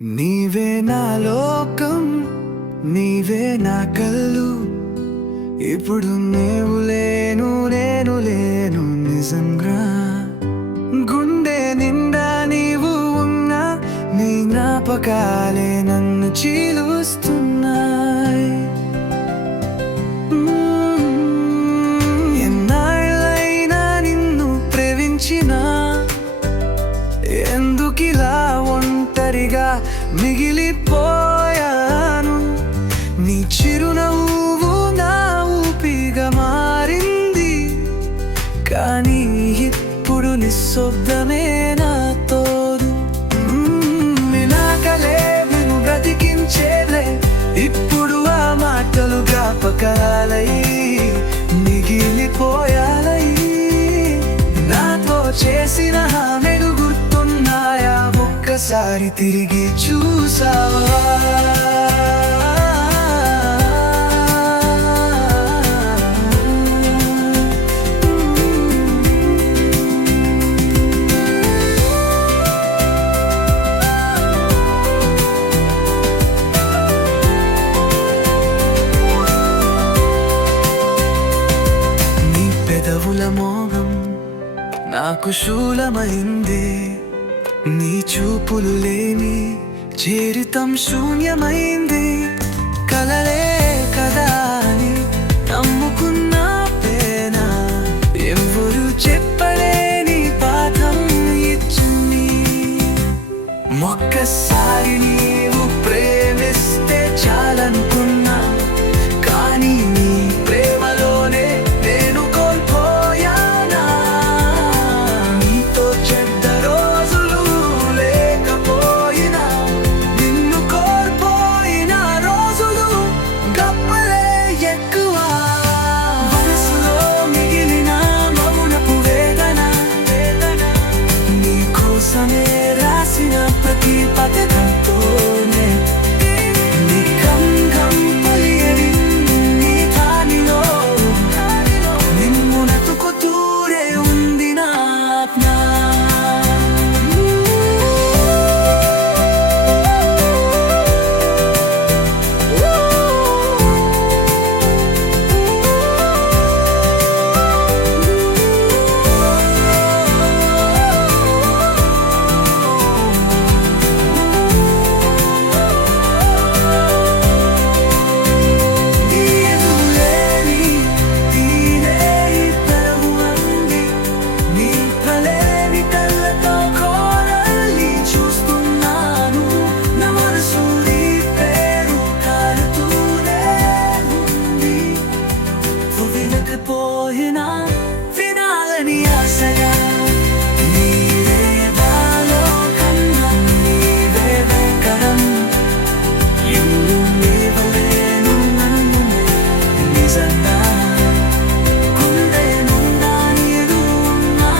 నీవే నా లోకం, నీవే నా కళ్ళు. ఇప్పుడు నేను లేను నిజంగా. గుండె నిండా నీవు ఉన్నా, నీ జ్ఞాపకాలే నన్ను చీలుస్తున్నాయి. ఎన్నాళ్ళైనా నిన్ను ప్రేమించినా, ఎందుకిలా ఒంటరిగా మిగిలిపోయాను? నీ చిరునవ్వు నా ఊపిగా మారింది, కానీ ఇప్పుడు నిశ్శబ్దమే నా తోడు. వినాకలే నిన్ను బ్రతికించేలే, ఇప్పుడు ఆ మాటలు జ్ఞాపకాలై మిగిలిపోయాలై. నాతో చేసిన హామీలు గుర్తున్నాయా? ఒక్కసారి తిరిగి చూసావా? నీ పెదవుల మోహం నాకు శూలమైంది, నీ చూపులు లేని జీవితం శూన్యమైంది. కలలే కదా అని నమ్ముకున్న పేనా, ఎవరు చెప్పలేని పాఠం ఇచ్చింది. ఒక్కసారి నీవు ప్రేమిస్తే చాలనుకున్నా, కానీ నీ ప్రేమలోనే నేను కోల్పోయానా? నీతో చెడ్డ రోజులు లేకపోయినా, నిన్ను కోల్పోయిన రోజులు గొప్పలే ఎక్కువ. మనసులో మిగిలిన మౌనపు వేదన, నీ కోసమే రాసిన ప్రతి పథకంతోనే నీ గంగం పలియని నీ దానిలో నిన్ను నతుకుతూరే ఉంది నా ఆత్మ. వినాలని ఆశగా నీవే బాలోకన్నా, నీవే వెంకడం. ఎల్లు నీవలేను నన్ను నిజంగా. గుండె నిండా నీరు ఉన్నా,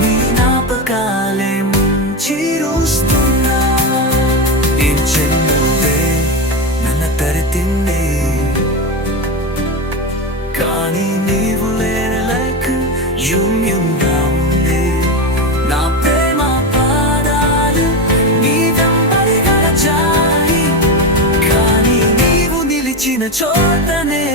నీ జ్ఞాపకాలే ముంచిరుస్తున్నా. ఈ చెన్నువే నన్ను తరితింది, కానీ నీవు లేని లైక్ యూన్యంగా ఉంది. నా ప్రేమ పాదాలు నీ వెంబడి గడిచాయి, కానీ నీవు నిలిచిన చోటనే